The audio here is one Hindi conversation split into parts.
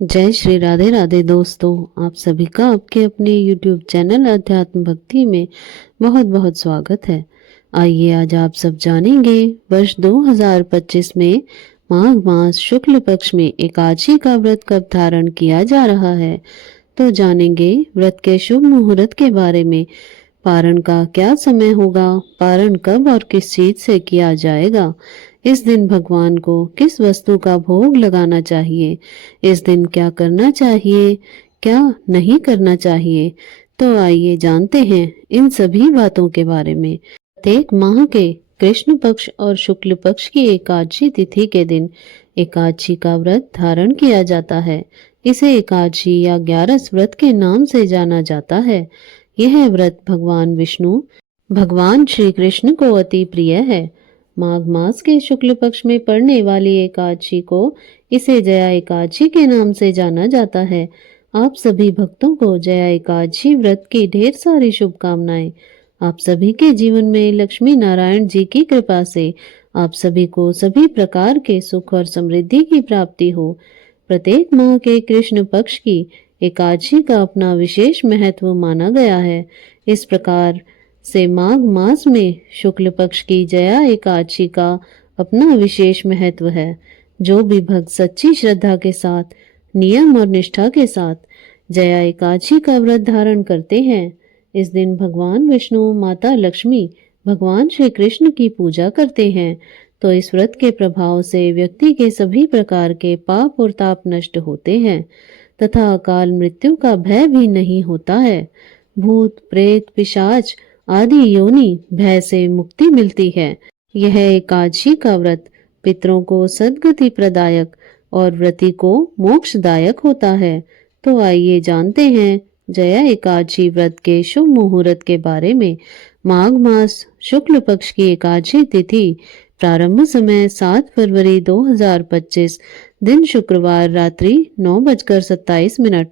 जय श्री राधे राधे दोस्तों, आप सभी का आपके अपने YouTube चैनल अध्यात्म भक्ति में बहुत बहुत स्वागत है। आइए आज आप सब जानेंगे वर्ष 2025 में माघ मास शुक्ल पक्ष में एकादशी का व्रत कब धारण किया जा रहा है। तो जानेंगे व्रत के शुभ मुहूर्त के बारे में। पारण का क्या समय होगा, पारण कब और किस चीज से किया जाएगा, इस दिन भगवान को किस वस्तु का भोग लगाना चाहिए, इस दिन क्या करना चाहिए, क्या नहीं करना चाहिए। तो आइए जानते हैं इन सभी बातों के बारे में। प्रत्येक माह के कृष्ण पक्ष और शुक्ल पक्ष की एकादशी तिथि के दिन एकादशी का व्रत धारण किया जाता है। इसे एकादशी या 11 व्रत के नाम से जाना जाता है। यह व्रत भगवान विष्णु, भगवान श्री कृष्ण को अति प्रिय है। माघ मास के शुक्ल पक्ष में पड़ने वाली एकादशी को इसे जया एकादशी के नाम से जाना जाता है। आप सभी भक्तों को जया एकादशी व्रत की ढेर सारी शुभकामनाएं। आप सभी के जीवन में लक्ष्मी नारायण जी की कृपा से आप सभी को सभी प्रकार के सुख और समृद्धि की प्राप्ति हो। प्रत्येक माह के कृष्ण पक्ष की एकादशी का अपना विशेष महत्व माना गया है। इस प्रकार से माघ मास में शुक्ल पक्ष की जया एकादशी का अपना विशेष महत्व है। जो भी भक्त सच्ची श्रद्धा के साथ, नियम और निष्ठा के साथ जया एकादशी का व्रत धारण करते हैं, इस दिन भगवान विष्णु, माता लक्ष्मी, भगवान श्री कृष्ण की पूजा करते हैं, तो इस व्रत के प्रभाव से व्यक्ति के सभी प्रकार के पाप और ताप नष्ट होते हैं तथा अकाल मृत्यु का भय भी नहीं होता है। भूत, प्रेत, पिशाच आदि योनि भय से मुक्ति मिलती है। यह एकादशी का व्रत पितरों को सद्गति प्रदायक और व्रती को मोक्षदायक होता है। तो आइए जानते हैं जया एकादशी व्रत के शुभ मुहूर्त के बारे में। माघ मास शुक्ल पक्ष की एकादशी तिथि प्रारंभ समय 7 फरवरी 2025 दिन शुक्रवार रात्रि 9:27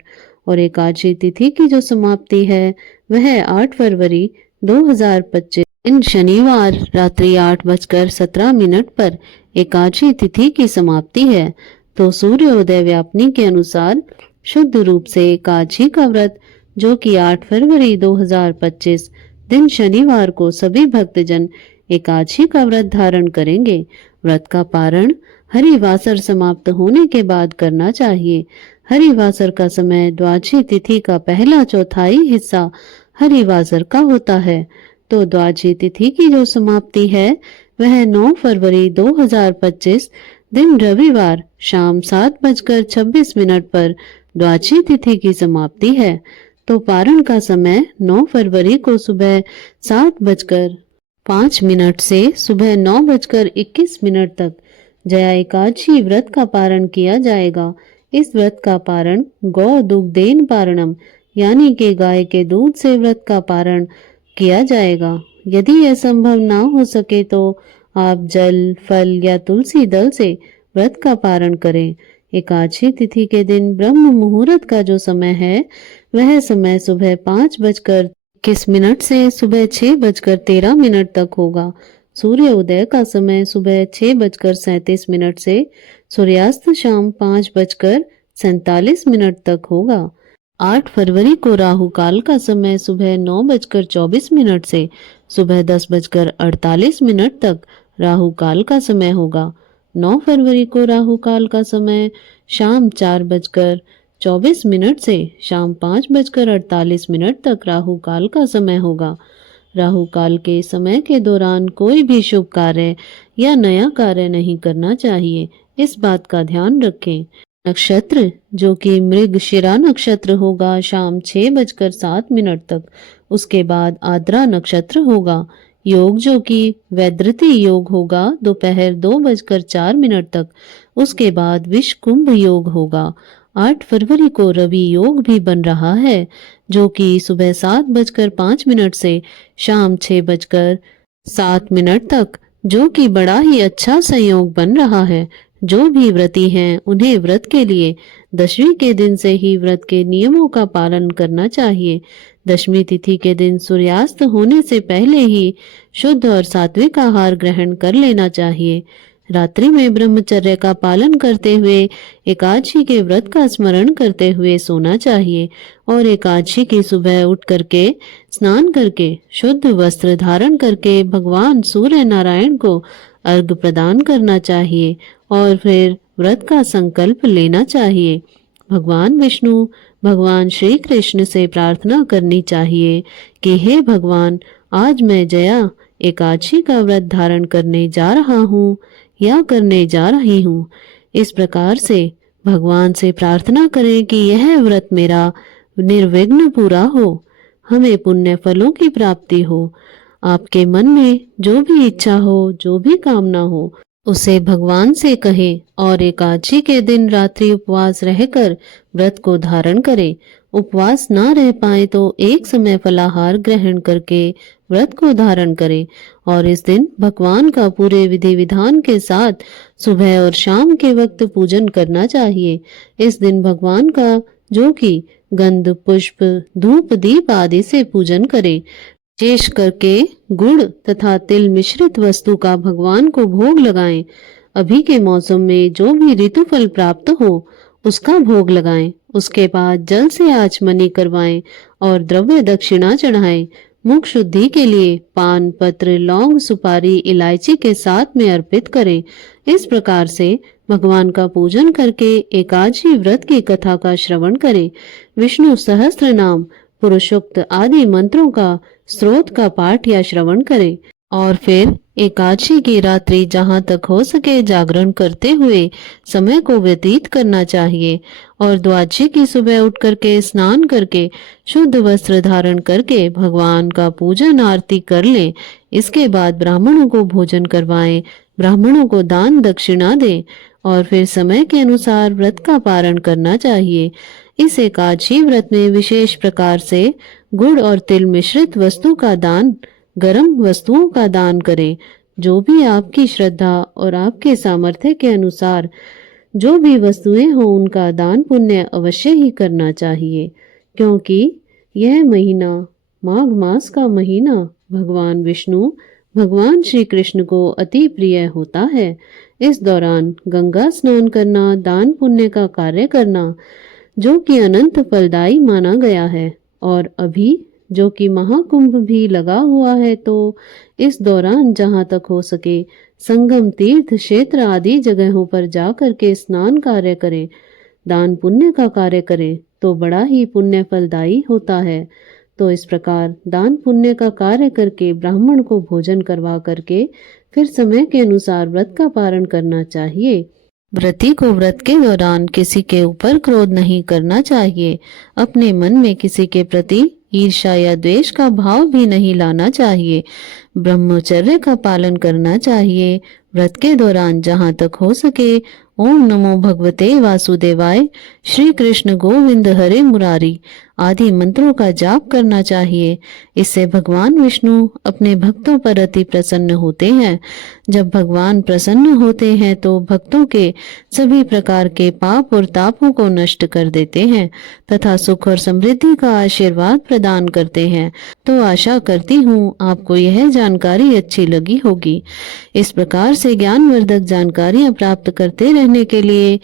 और एकादशी तिथि की जो समाप्ति है वह 8 फरवरी 2025 दिन शनिवार रात्रि 8:17 पर एकादशी तिथि की समाप्ति है। तो सूर्योदय व्यापनी के अनुसार शुद्ध रूप से एकादशी का व्रत जो कि 8 फरवरी 2025 दिन शनिवार को सभी भक्तजन एकादशी का व्रत धारण करेंगे। व्रत का पारण हरिवासर समाप्त होने के बाद करना चाहिए। हरिवासर का समय द्वादशी तिथि का पहला चौथाई हिस्सा हरिवासर का होता है। तो द्वादशी तिथि की जो समाप्ति है वह 9 फरवरी 2025 दिन रविवार शाम 7:26 पर द्वादशी तिथि की समाप्ति है। तो पारण का समय 9 फरवरी को सुबह 7:05 से सुबह 9:21 तक जया एकादशी व्रत का पारण किया जाएगा। इस व्रत का पारण गौ दुग्धेन पारणम यानी कि गाय के दूध से व्रत का पारण किया जाएगा। यदि यह संभव ना हो सके तो आप जल, फल या तुलसी दल से व्रत का पारण करें। एकादशी तिथि के दिन ब्रह्म मुहूर्त का जो समय है वह समय सुबह 5:21 से सुबह 6:13 तक होगा। सूर्य उदय का समय सुबह 6:37 से सूर्यास्त शाम 5:47 तक होगा। 8 फरवरी को राहु काल का समय सुबह 9:24 से सुबह 10:48 तक राहु काल का समय होगा। 9 फरवरी को राहु काल का समय शाम 4:24 से शाम 5:48 तक राहु काल का समय होगा। राहु काल के समय के दौरान कोई भी शुभ कार्य या नया कार्य नहीं करना चाहिए, इस बात का ध्यान रखें। नक्षत्र जो कि मृगशिरा नक्षत्र होगा शाम 6:07 तक, उसके बाद आद्रा नक्षत्र होगा। योग जो कि वैधृति योग होगा दोपहर 2:04 तक, उसके बाद विष कुंभ योग होगा। 8 फरवरी को रवि योग भी बन रहा है जो कि सुबह 7:05 से शाम 6:07 तक, जो कि बड़ा ही अच्छा संयोग बन रहा है। जो भी व्रती हैं उन्हें व्रत के लिए दशमी के दिन से ही व्रत के नियमों का पालन करना चाहिए। दशमी तिथि के दिन सूर्यास्त होने से पहले ही शुद्ध और सात्विक आहार ग्रहण कर लेना चाहिए। रात्रि में ब्रह्मचर्य का पालन करते हुए एकादशी के व्रत का स्मरण करते हुए सोना चाहिए और एकादशी की सुबह उठ करके स्नान करके शुद्ध वस्त्र धारण करके भगवान सूर्य नारायण को अर्घ प्रदान करना चाहिए और फिर व्रत का संकल्प लेना चाहिए। भगवान विष्णु, भगवान श्री कृष्ण से प्रार्थना करनी चाहिए कि हे भगवान, आज मैं जया एकादशी का व्रत धारण करने जा रहा हूँ या करने जा रही हूँ। इस प्रकार से भगवान से प्रार्थना करें कि यह व्रत मेरा निर्विघ्न पूरा हो, हमें पुण्य फलों की प्राप्ति हो। आपके मन में जो भी इच्छा हो, जो भी कामना हो, उसे भगवान से कहें और एकादशी के दिन रात्रि उपवास रहकर व्रत को धारण करें। उपवास ना रह पाए तो एक समय फलाहार ग्रहण करके व्रत को धारण करें और इस दिन भगवान का पूरे विधि विधान के साथ सुबह और शाम के वक्त पूजन करना चाहिए। इस दिन भगवान का जो कि गंध, पुष्प, धूप, दीप आदि से पूजन करें। विशेष करके गुड़ तथा तिल मिश्रित वस्तु का भगवान को भोग लगाएं। अभी के मौसम में जो भी ऋतु फल प्राप्त हो उसका भोग लगाएं। उसके बाद जल से आचमनी करवाएं और द्रव्य दक्षिणा चढ़ाएं। मुख शुद्धि के लिए पान, पत्र, लौंग, सुपारी, इलायची के साथ में अर्पित करें। इस प्रकार से भगवान का पूजन करके एकादशी व्रत की कथा का श्रवण करें। विष्णु सहस्त्र नाम, पुरुषोक्त आदि मंत्रों का स्रोत का पाठ या श्रवण करें और फिर एकादशी की रात्रि जहाँ तक हो सके जागरण करते हुए समय को व्यतीत करना चाहिए और द्वादशी की सुबह उठ करके स्नान करके शुद्ध वस्त्र धारण करके भगवान का पूजन आरती कर लें। इसके बाद ब्राह्मणों को भोजन करवाएं, ब्राह्मणों को दान दक्षिणा दें और फिर समय के अनुसार व्रत का पारण करना चाहिए। इस एकादशी व्रत में विशेष प्रकार से गुड़ और तिल मिश्रित वस्तु का दान, गर्म वस्तुओं का दान करें। जो भी आपकी श्रद्धा और आपके सामर्थ्य के अनुसार जो भी वस्तुएं हो उनका दान पुण्य अवश्य ही करना चाहिए, क्योंकि यह महीना माघ मास का महीना भगवान विष्णु, भगवान श्री कृष्ण को अति प्रिय होता है। इस दौरान गंगा स्नान करना, दान पुण्य का कार्य करना जो कि अनंत फलदायी माना गया है और अभी जो कि महाकुंभ भी लगा हुआ है, तो इस दौरान जहाँ तक हो सके संगम, तीर्थ क्षेत्र आदि जगहों पर जा करके स्नान कार्य करें, दान पुण्य का कार्य करें तो बड़ा ही पुण्य फलदायी होता है। तो इस प्रकार दान पुण्य का कार्य करके ब्राह्मण को भोजन करवा करके फिर समय के अनुसार व्रत का पारण करना चाहिए। व्रती को व्रत के दौरान किसी के ऊपर क्रोध नहीं करना चाहिए। अपने मन में किसी के प्रति ईर्ष्या या द्वेष का भाव भी नहीं लाना चाहिए। ब्रह्मचर्य का पालन करना चाहिए। व्रत के दौरान जहाँ तक हो सके ओम नमो भगवते वासुदेवाय, श्री कृष्ण गोविंद हरे मुरारी आदि मंत्रों का जाप करना चाहिए। इससे भगवान विष्णु अपने भक्तों पर अति प्रसन्न होते हैं। जब भगवान प्रसन्न होते हैं तो भक्तों के सभी प्रकार के पाप और तापों को नष्ट कर देते हैं तथा सुख और समृद्धि का आशीर्वाद प्रदान करते हैं। तो आशा करती हूँ आपको यह जानकारी अच्छी लगी होगी। इस प्रकार से ज्ञानवर्धक जानकारियाँ प्राप्त करते रहने के लिए,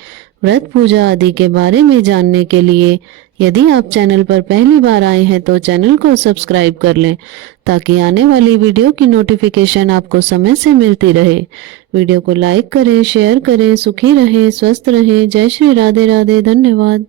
व्रत पूजा आदि के बारे में जानने के लिए यदि आप चैनल पर पहली बार आए हैं तो चैनल को सब्सक्राइब कर लें ताकि आने वाली वीडियो की नोटिफिकेशन आपको समय से मिलती रहे। वीडियो को लाइक करें, शेयर करें। सुखी रहें, स्वस्थ रहें। जय श्री राधे राधे। धन्यवाद।